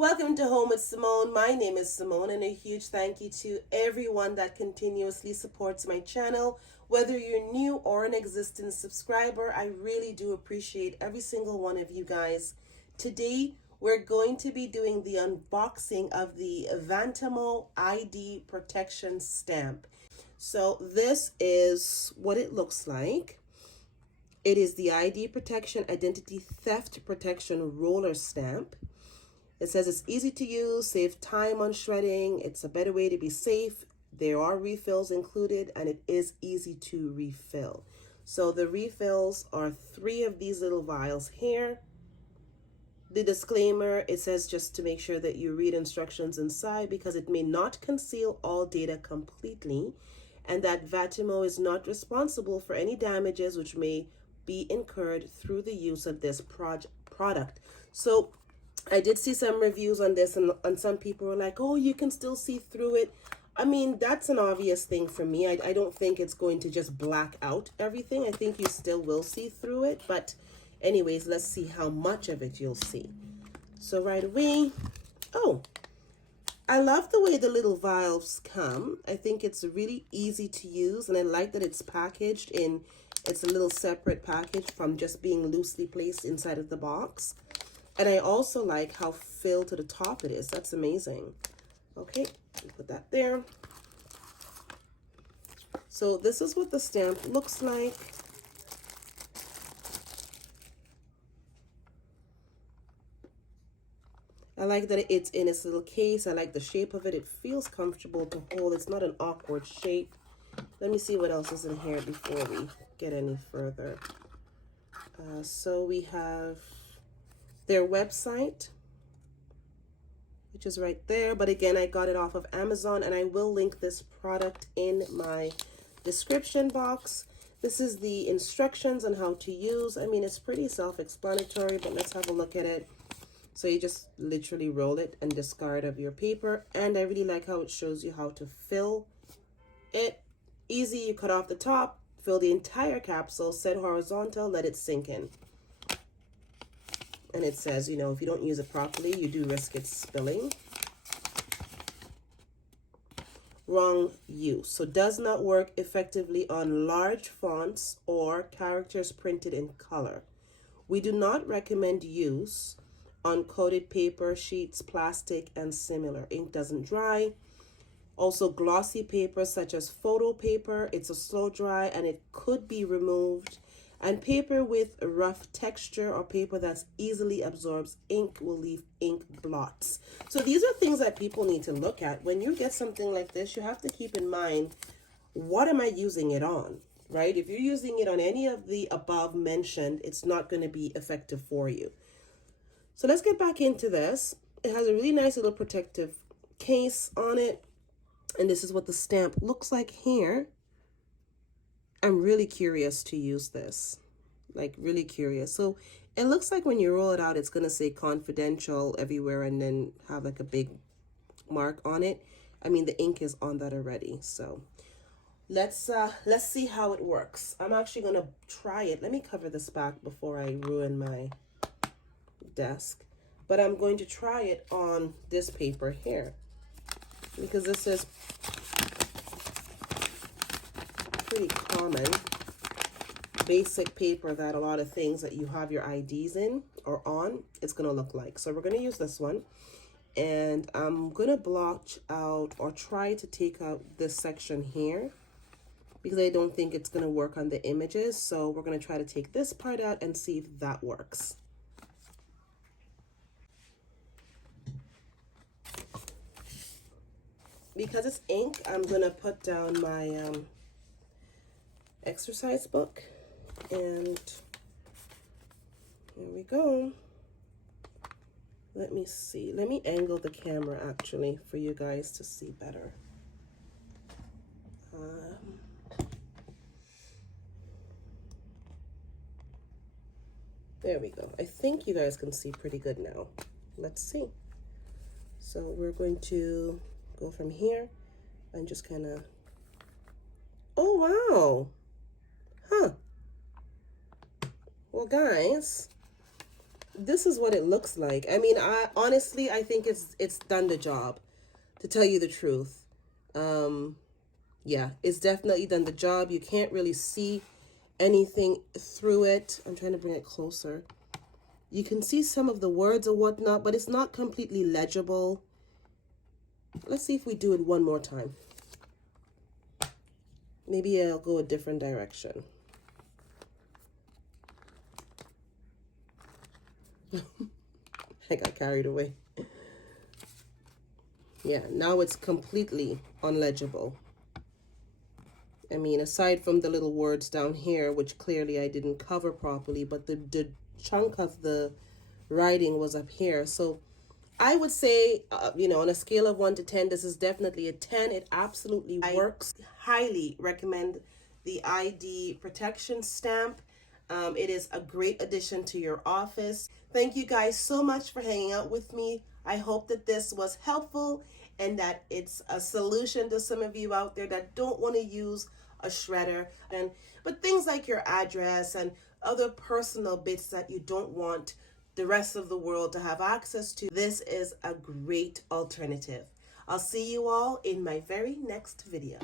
Welcome to Home with Simone. My name is Simone, and a huge thank you to everyone that continuously supports my channel. Whether you're new or an existing subscriber, I really do appreciate every single one of you guys. Today, we're going to be doing the unboxing of the Vantamo ID Protection Stamp. So this is what it looks like. It is the ID Protection Identity Theft Protection Roller Stamp. It says it's easy to use, save time on shredding, it's a better way to be safe, there are refills included, and it is easy to refill. So the refills are 3 of these little vials here. The disclaimer, it says just to make sure that you read instructions inside because it may not conceal all data completely, and that Vantamo is not responsible for any damages which may be incurred through the use of this product. So I did see some reviews on this, and some people were like, oh, you can still see through it. I mean, that's an obvious thing for me. I don't think it's going to just black out everything. I think you still will see through it. But anyways, let's see how much of it you'll see. So right away, oh, I love the way the little vials come. I think it's really easy to use, and I like that it's packaged in, it's a little separate package from just being loosely placed inside of the box. And I also like how filled to the top it is. That's amazing. Okay, put that there. So this is what the stamp looks like. I like that it's in its little case. I like the shape of it. It feels comfortable to hold. It's not an awkward shape. Let me see what else is in here before we get any further. So we have their website, which is right there. But again, I got it off of Amazon, and I will link this product in my description box. This is the instructions on how to use. I mean, it's pretty self-explanatory, but let's have a look at it. So you just literally roll it and discard of your paper. And I really like how it shows you how to fill it. Easy, you cut off the top, fill the entire capsule, set horizontal, let it sink in. And it says, you know, if you don't use it properly, you do risk it spilling. Wrong use. So does not work effectively on large fonts or characters printed in color. We do not recommend use on coated paper, sheets, plastic, and similar. Ink doesn't dry. Also glossy paper such as photo paper, it's a slow dry and it could be removed. And paper with a rough texture or paper that's easily absorbs ink will leave ink blots. So these are things that people need to look at. When you get something like this, you have to keep in mind, what am I using it on, right? If you're using it on any of the above mentioned, it's not going to be effective for you. So let's get back into this. It has a really nice little protective case on it. And this is what the stamp looks like here. I'm really curious to use this, like really curious. So it looks like when you roll it out, it's going to say confidential everywhere and then have like a big mark on it. I mean, the ink is on that already. So let's see how it works. I'm actually going to try it. Let me cover this back before I ruin my desk. But I'm going to try it on this paper here because this is pretty common basic paper that a lot of things that you have your IDs in or on, it's going to look like. So we're going to use this one, and I'm going to blotch out or try to take out this section here because I don't think it's going to work on the images. So we're going to try to take this part out and see if that works. Because it's ink, I'm going to put down my exercise book, and here we go. Let me see. Let me angle the camera actually for you guys to see better. There we go. I think you guys can see pretty good now. Let's see. So we're going to go from here and just kind of, oh wow, huh. Well guys, this is what it looks like. I mean, I honestly, I think it's done the job, to tell you the truth. Yeah, it's definitely done the job. You can't really see anything through it. I'm trying to bring it closer. You can see some of the words or whatnot, but it's not completely legible. Let's see if we do it one more time. Maybe I'll go a different direction. I got carried away. Yeah, now it's completely unlegible. I mean, aside from the little words down here, which clearly I didn't cover properly, but the chunk of the writing was up here. So I would say, on a scale of 1 to 10, this is definitely a 10. It absolutely works. I highly recommend the ID protection stamp. It is a great addition to your office. Thank you guys so much for hanging out with me. I hope that this was helpful and that it's a solution to some of you out there that don't want to use a shredder. But things like your address and other personal bits that you don't want the rest of the world to have access to, this is a great alternative. I'll see you all in my very next video.